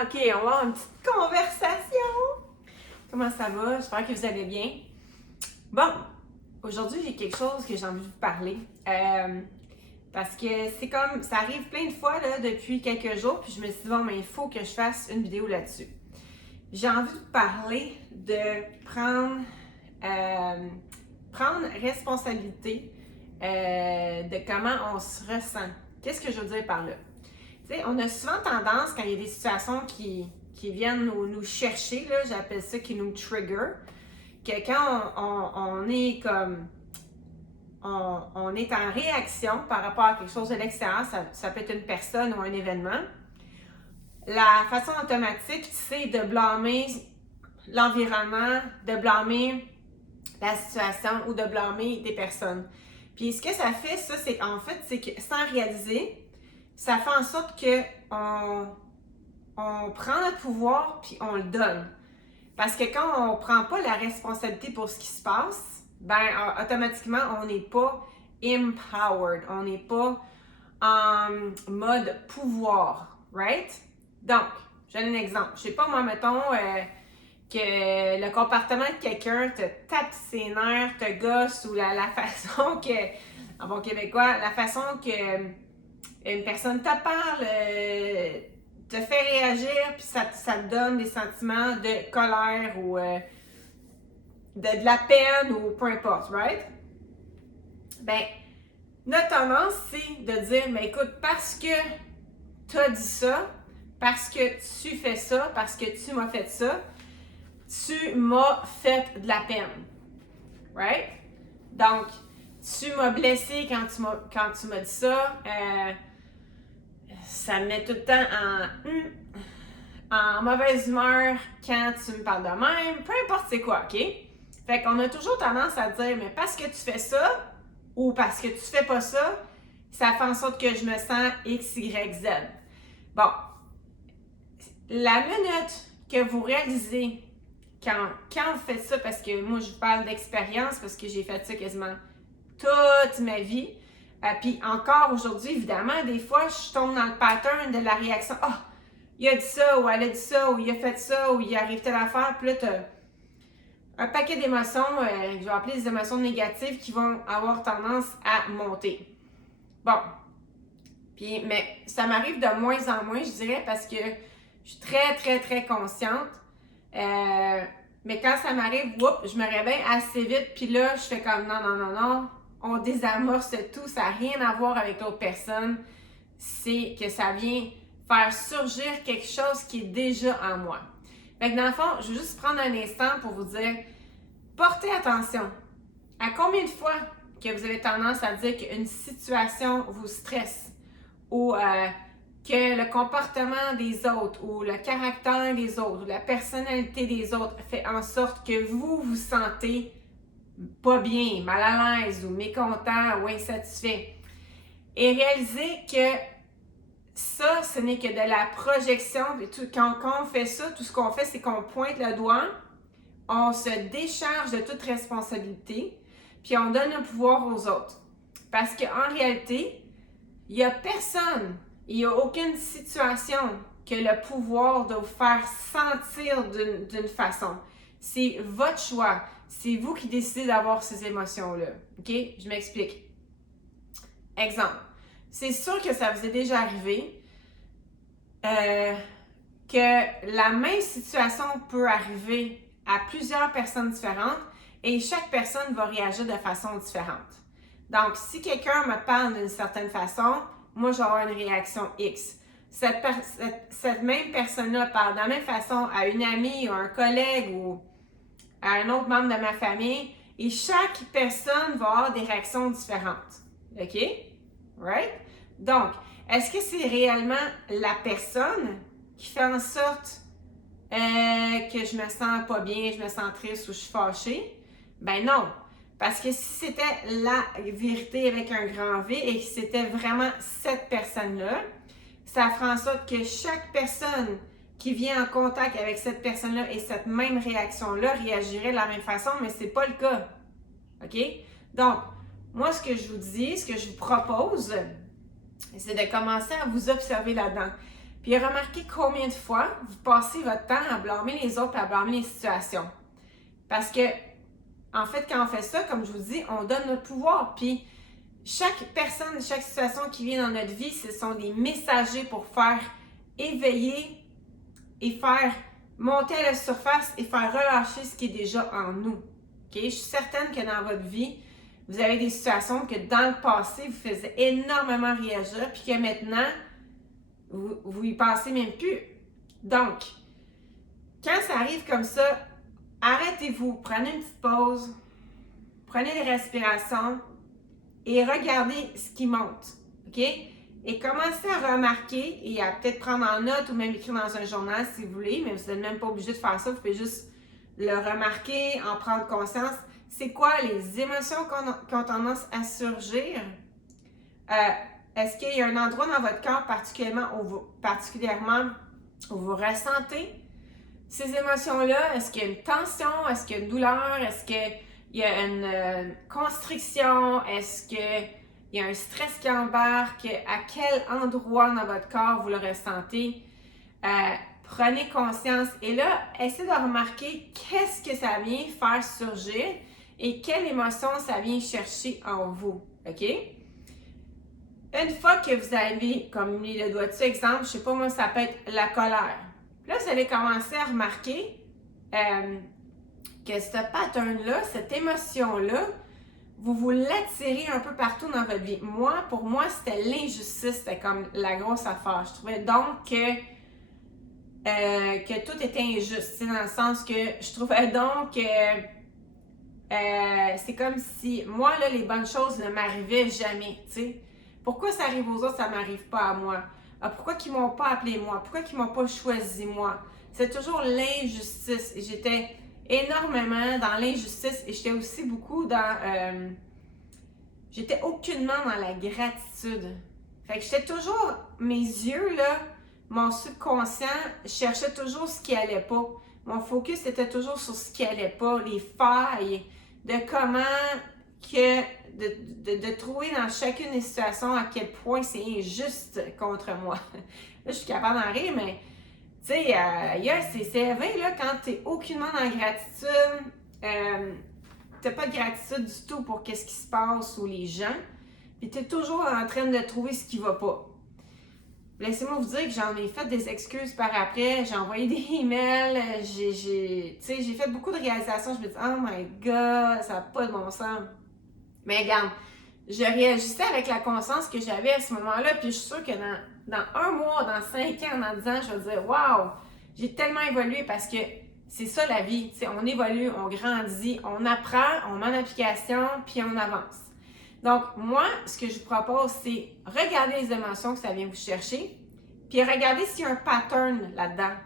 OK, on va avoir une petite conversation. Comment ça va? J'espère que vous allez bien. Bon, aujourd'hui, j'ai quelque chose que j'ai envie de vous parler. Parce que c'est comme, ça arrive plein de fois là, depuis quelques jours, puis je me suis dit, bon, mais il faut que je fasse une vidéo là-dessus. J'ai envie de vous parler de prendre responsabilité de comment on se ressent. Qu'est-ce que je veux dire par là? Tu sais, on a souvent tendance, quand il y a des situations qui viennent nous chercher, là, j'appelle ça qui nous trigger, que quand on est comme, on est en réaction par rapport à quelque chose de l'extérieur, ça peut être une personne ou un événement, la façon automatique, c'est de blâmer l'environnement, de blâmer la situation ou de blâmer des personnes. Puis ce que ça fait, ça, c'est en fait, c'est que sans réaliser, ça fait en sorte que on prend notre pouvoir puis on le donne. Parce que quand on ne prend pas la responsabilité pour ce qui se passe, ben automatiquement, on n'est pas empowered. On n'est pas en mode pouvoir, right? Donc, je donne un exemple. Je sais pas, moi, mettons que le comportement de quelqu'un te tape ses nerfs, te gosse, ou la façon que, en bon québécois, la façon que une personne te parle, te fait réagir, puis ça te donne des sentiments de colère ou de la peine ou peu importe, right? Ben, notre tendance, c'est de dire, mais écoute, parce que tu as dit ça, parce que tu fais ça, parce que tu m'as fait ça, tu m'as fait de la peine, right? Donc, tu m'as blessé quand tu m'as dit ça, ça me met tout le temps en mauvaise humeur quand tu me parles de même, peu importe c'est quoi, OK? Fait qu'on a toujours tendance à dire, mais parce que tu fais ça ou parce que tu fais pas ça, ça fait en sorte que je me sens X, Y, Z. Bon, la minute que vous réalisez quand vous faites ça, parce que moi je vous parle d'expérience, parce que j'ai fait ça quasiment toute ma vie, puis encore aujourd'hui, évidemment, des fois, je tombe dans le pattern de la réaction. Ah, oh, il a dit ça, ou elle a dit ça, ou il a fait ça, ou il arrive telle affaire. Puis là, tu as un paquet d'émotions, je vais appeler des émotions négatives, qui vont avoir tendance à monter. Bon. Puis, mais ça m'arrive de moins en moins, je dirais, parce que je suis très, très, très consciente. Mais quand ça m'arrive, je me réveille assez vite, puis là, je fais comme non, non, non, non. On désamorce tout, ça n'a rien à voir avec l'autre personne. C'est que ça vient faire surgir quelque chose qui est déjà en moi. Fait que dans le fond, je veux juste prendre un instant pour vous dire, portez attention. À combien de fois que vous avez tendance à dire qu'une situation vous stresse ou que le comportement des autres ou le caractère des autres ou la personnalité des autres fait en sorte que vous vous sentez pas bien, mal à l'aise ou mécontent ou insatisfait. Et réalisez que ça, ce n'est que de la projection. Quand on fait ça, tout ce qu'on fait, c'est qu'on pointe le doigt, on se décharge de toute responsabilité, puis on donne le pouvoir aux autres. Parce qu'en réalité, il n'y a personne, il n'y a aucune situation que le pouvoir de vous faire sentir d'une façon. C'est votre choix. C'est vous qui décidez d'avoir ces émotions-là. OK? Je m'explique. Exemple. C'est sûr que ça vous est déjà arrivé que la même situation peut arriver à plusieurs personnes différentes et chaque personne va réagir de façon différente. Donc, si quelqu'un me parle d'une certaine façon, moi, je vais avoir une réaction X. Cette même personne-là parle de la même façon à une amie ou un collègue ou à un autre membre de ma famille et chaque personne va avoir des réactions différentes. OK? Right? Donc, est-ce que c'est réellement la personne qui fait en sorte que je me sens pas bien, je me sens triste ou je suis fâchée? Ben non. Parce que si c'était la vérité avec un grand V et que c'était vraiment cette personne-là, ça ferait en sorte que chaque personne qui vient en contact avec cette personne-là et cette même réaction-là réagirait de la même façon, mais c'est pas le cas. OK? Donc, moi, ce que je vous dis, ce que je vous propose, c'est de commencer à vous observer là-dedans. Puis remarquez combien de fois vous passez votre temps à blâmer les autres et à blâmer les situations. Parce que, en fait, quand on fait ça, comme je vous dis, on donne notre pouvoir. Puis chaque personne, chaque situation qui vient dans notre vie, ce sont des messagers pour faire éveiller et faire monter à la surface et faire relâcher ce qui est déjà en nous. Okay? Je suis certaine que dans votre vie, vous avez des situations que dans le passé, vous faisiez énormément réagir, puis que maintenant, vous y pensez même plus. Donc, quand ça arrive comme ça, arrêtez-vous, prenez une petite pause, prenez des respirations et regardez ce qui monte. OK? Et commencez à remarquer et à peut-être prendre en note ou même écrire dans un journal si vous voulez, mais vous n'êtes même pas obligé de faire ça, vous pouvez juste le remarquer, en prendre conscience. C'est quoi les émotions qui ont tendance à surgir? Est-ce qu'il y a un endroit dans votre corps particulièrement où vous ressentez ces émotions-là? Est-ce qu'il y a une tension? Est-ce qu'il y a une douleur? Est-ce qu'il y a une constriction? Est-ce qu'il y a un stress qui embarque? À quel endroit dans votre corps vous le ressentez? Prenez conscience et là, essayez de remarquer qu'est-ce que ça vient faire surgir et quelle émotion ça vient chercher en vous. OK? Une fois que vous avez, comme mis le doigt dessus, exemple, je sais pas moi, ça peut être la colère. Puis là, vous allez commencer à remarquer que ce pattern-là, cette émotion-là, vous l'attirez un peu partout dans votre vie. Pour moi, c'était l'injustice, c'était comme la grosse affaire. Je trouvais donc que tout était injuste, dans le sens que je trouvais donc que c'est comme si moi, là, les bonnes choses ne m'arrivaient jamais, tu sais. Pourquoi ça arrive aux autres, ça ne m'arrive pas à moi? Pourquoi ils ne m'ont pas appelé moi? Pourquoi ils ne m'ont pas choisi moi? C'est toujours l'injustice. Et j'étais énormément dans l'injustice et j'étais aussi beaucoup dans... j'étais aucunement dans la gratitude. Fait que j'étais toujours... Mes yeux, là, mon subconscient cherchait toujours ce qui allait pas. Mon focus était toujours sur ce qui allait pas, les failles, de comment que... De trouver dans chacune des situations à quel point c'est injuste contre moi. Là, je suis capable d'en rire, mais tu sais, c'est élevé là, quand tu n'es aucunement dans la gratitude, tu n'as pas de gratitude du tout pour ce qui se passe ou les gens, puis tu es toujours en train de trouver ce qui ne va pas. Laissez-moi vous dire que j'en ai fait des excuses par après, j'ai envoyé des emails, j'ai fait beaucoup de réalisations, je me dis « Oh my God, ça n'a pas de bon sens ». Mais regarde, je réagissais avec la conscience que j'avais à ce moment-là, puis je suis sûre que dans 1 mois, dans 5 ans, dans 10 ans, je vais dire « Wow, j'ai tellement évolué » parce que c'est ça la vie, tu sais, on évolue, on grandit, on apprend, on met en application, puis on avance. Donc, moi, ce que je vous propose, c'est regarder les émotions que ça vient vous chercher, puis regardez s'il y a un pattern là-dedans.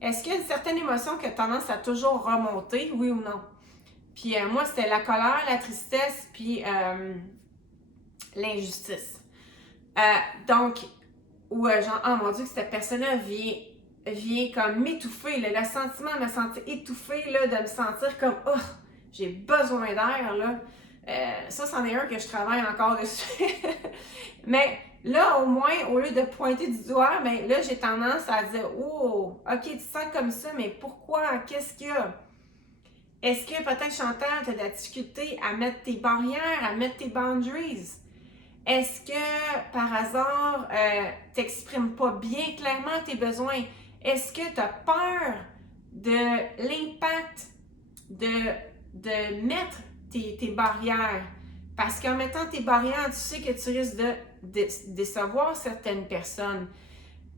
Est-ce qu'il y a une certaine émotion qui a tendance à toujours remonter, oui ou non? Puis moi, c'était la colère, la tristesse, puis l'injustice. Donc, genre, oh mon Dieu, que cette personne-là vient comme m'étouffer. Le sentiment de me sentir étouffée, là, de me sentir comme, oh, j'ai besoin d'air, là. Ça, c'en est un que je travaille encore dessus. Mais là, au moins, au lieu de pointer du doigt, mais là, j'ai tendance à dire, oh, ok, tu te sens comme ça, mais pourquoi? Qu'est-ce qu'il y a? Est-ce que peut-être, Chantal, tu as de la difficulté à mettre tes barrières, à mettre tes boundaries? Est-ce que, par hasard, tu n'exprimes pas bien clairement tes besoins? Est-ce que tu as peur de l'impact de mettre tes barrières? Parce qu'en mettant tes barrières, tu sais que tu risques de décevoir certaines personnes.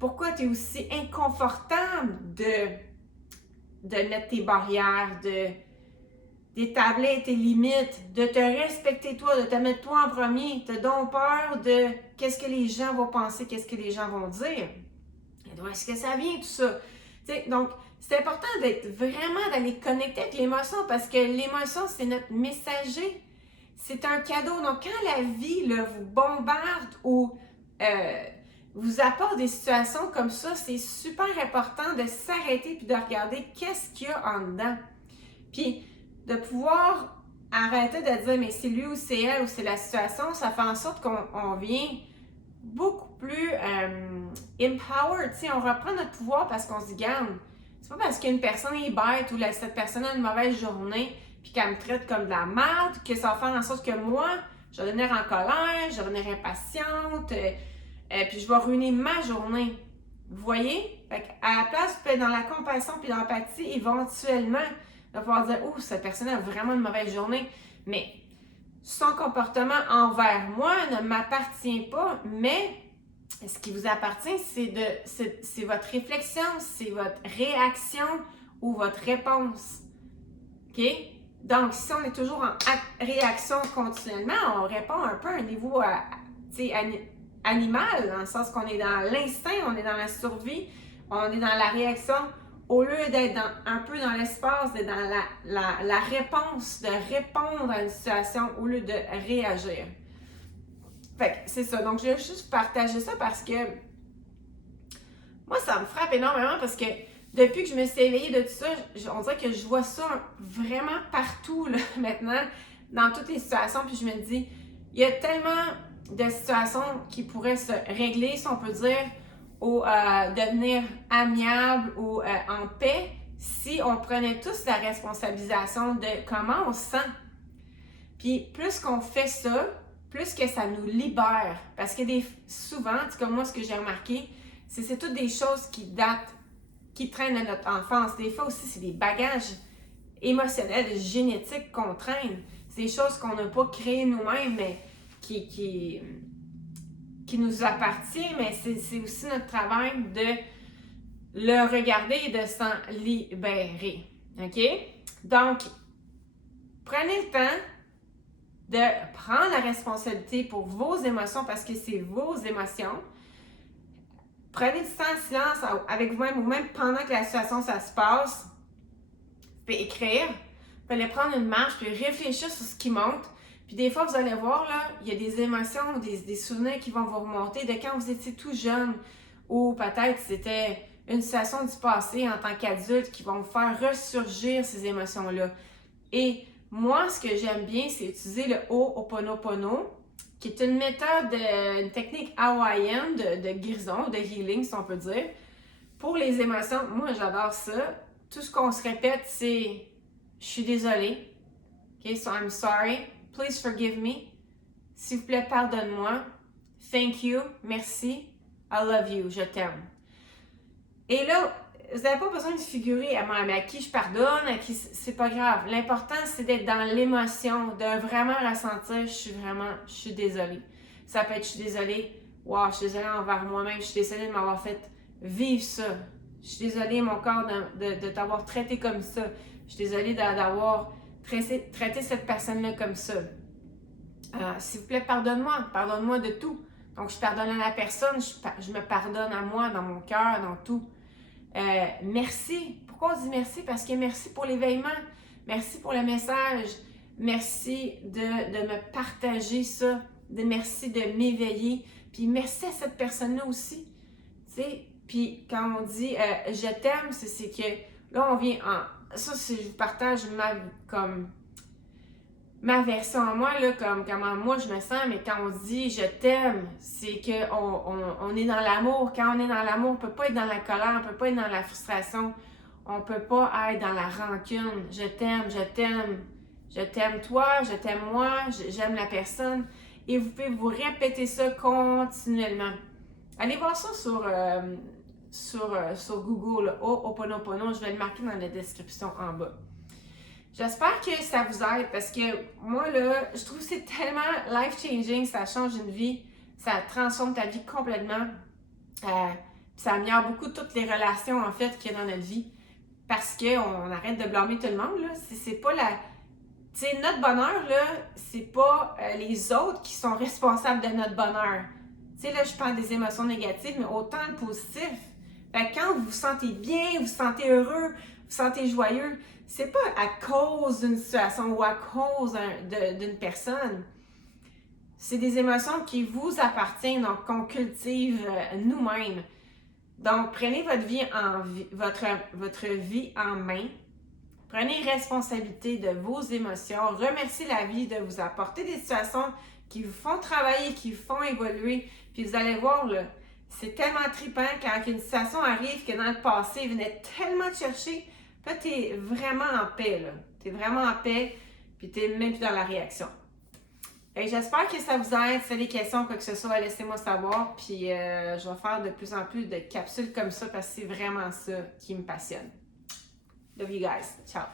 Pourquoi tu es aussi inconfortable de mettre tes barrières, d'établir tes limites, de te respecter toi, de te mettre toi en premier. Tu as donc peur de qu'est-ce que les gens vont penser, qu'est-ce que les gens vont dire. D'où est-ce que ça vient tout ça? T'sais, donc, c'est important d'aller connecter avec l'émotion parce que l'émotion, c'est notre messager. C'est un cadeau. Donc, quand la vie là, vous bombarde ou vous apporte des situations comme ça, c'est super important de s'arrêter puis de regarder qu'est-ce qu'il y a en dedans. Puis, de pouvoir arrêter de dire mais c'est lui ou c'est elle ou c'est la situation, ça fait en sorte qu'on vient beaucoup plus empowered, tu sais, on reprend notre pouvoir parce qu'on se gagne. C'est pas parce qu'une personne est bête ou cette personne a une mauvaise journée puis qu'elle me traite comme de la merde que ça va faire en sorte que moi, je vais devenir en colère, je vais devenir impatiente, puis je vais ruiner ma journée. Vous voyez? Fait à la place d'être dans la compassion puis dans l'empathie, éventuellement, il va pouvoir dire « Ouh, cette personne a vraiment une mauvaise journée. » Mais son comportement envers moi ne m'appartient pas, mais ce qui vous appartient, c'est votre réflexion, c'est votre réaction ou votre réponse. OK? Donc, si on est toujours en réaction continuellement, on répond un peu à un niveau animal, dans le sens qu'on est dans l'instinct, on est dans la survie, on est dans la réaction, au lieu d'être un peu dans l'espace, d'être dans la réponse, de répondre à une situation au lieu de réagir. Fait que c'est ça. Donc, je vais juste partager ça parce que moi, ça me frappe énormément parce que depuis que je me suis éveillée de tout ça, on dirait que je vois ça vraiment partout là, maintenant, dans toutes les situations. Puis je me dis, il y a tellement de situations qui pourraient se régler, si on peut dire, ou devenir amiables ou en paix si on prenait tous la responsabilisation de comment on se sent. Puis plus qu'on fait ça, plus que ça nous libère. Parce que souvent, comme moi, ce que j'ai remarqué, c'est toutes des choses qui datent, qui traînent de notre enfance. Des fois aussi, c'est des bagages émotionnels, génétiques qu'on traîne. C'est des choses qu'on n'a pas créées nous-mêmes, mais qui nous appartient, mais c'est aussi notre travail de le regarder et de s'en libérer. OK? Donc, prenez le temps de prendre la responsabilité pour vos émotions parce que c'est vos émotions. Prenez du temps en silence avec vous-même ou même pendant que la situation ça se passe. Vous pouvez écrire, vous pouvez aller prendre une marche puis réfléchir sur ce qui monte. Puis des fois, vous allez voir, là, il y a des émotions, des souvenirs qui vont vous remonter de quand vous étiez tout jeune ou peut-être c'était une situation du passé en tant qu'adulte qui vont vous faire ressurgir ces émotions-là. Et moi, ce que j'aime bien, c'est utiliser le Ho'oponopono, qui est une méthode, une technique hawaïenne de guérison, de healing, si on peut dire. Pour les émotions, moi, j'adore ça. Tout ce qu'on se répète, c'est « Je suis désolée. Okay, so I'm sorry. Please forgive me. S'il vous plaît, pardonne-moi. Thank you. Merci. I love you. Je t'aime. » Et là, vous n'avez pas besoin de figurer à qui je pardonne, à qui c'est pas grave. L'important, c'est d'être dans l'émotion, de vraiment ressentir je suis désolée. Ça peut être je suis désolée, wow, je suis désolée envers moi-même, je suis désolée de m'avoir fait vivre ça. Je suis désolée, mon corps, de t'avoir traité comme ça. Je suis désolée d'avoir traité cette personne-là comme ça. S'il vous plaît, pardonne-moi de tout. Donc, je pardonne à la personne, je me pardonne à moi, dans mon cœur, dans tout. Merci. Pourquoi on dit merci? Parce que merci pour l'éveillement. Merci pour le message. Merci de me partager ça. Merci de m'éveiller. Puis merci à cette personne-là aussi. Tu sais, puis quand on dit je t'aime, c'est que là, on vient en... Ça, je vous partage ma version à moi, là, comme comment moi je me sens, mais quand on dit je t'aime, c'est qu'on est dans l'amour. Quand on est dans l'amour, on ne peut pas être dans la colère, on ne peut pas être dans la frustration, on ne peut pas être dans la rancune. Je t'aime toi, je t'aime moi, j'aime la personne. Et vous pouvez vous répéter ça continuellement. Allez voir ça sur Google, Ho'oponopono, je vais le marquer dans la description en bas. J'espère que ça vous aide parce que moi, là, je trouve que c'est tellement life-changing, ça change une vie, ça transforme ta vie complètement. Ça améliore beaucoup toutes les relations, en fait, qu'il y a dans notre vie parce qu'on arrête de blâmer tout le monde, là. C'est pas la... Tu sais, notre bonheur, là, c'est pas les autres qui sont responsables de notre bonheur. Tu sais, là, je parle des émotions négatives, mais autant le positif. Fait que quand vous vous sentez bien, vous vous sentez heureux, vous vous sentez joyeux, c'est pas à cause d'une situation ou à cause d'une personne. C'est des émotions qui vous appartiennent, donc qu'on cultive nous-mêmes. Donc, prenez votre vie en main. Prenez responsabilité de vos émotions. Remerciez la vie de vous apporter des situations qui vous font travailler, qui vous font évoluer. Puis vous allez voir, là, C'est tellement trippant quand une situation arrive que dans le passé, il venait tellement te chercher. Puis là, t'es vraiment en paix, là. T'es vraiment en paix, puis t'es même plus dans la réaction. Et j'espère que ça vous aide. Si vous avez des questions, quoi que ce soit, laissez-moi savoir. Puis je vais faire de plus en plus de capsules comme ça parce que c'est vraiment ça qui me passionne. Love you guys. Ciao.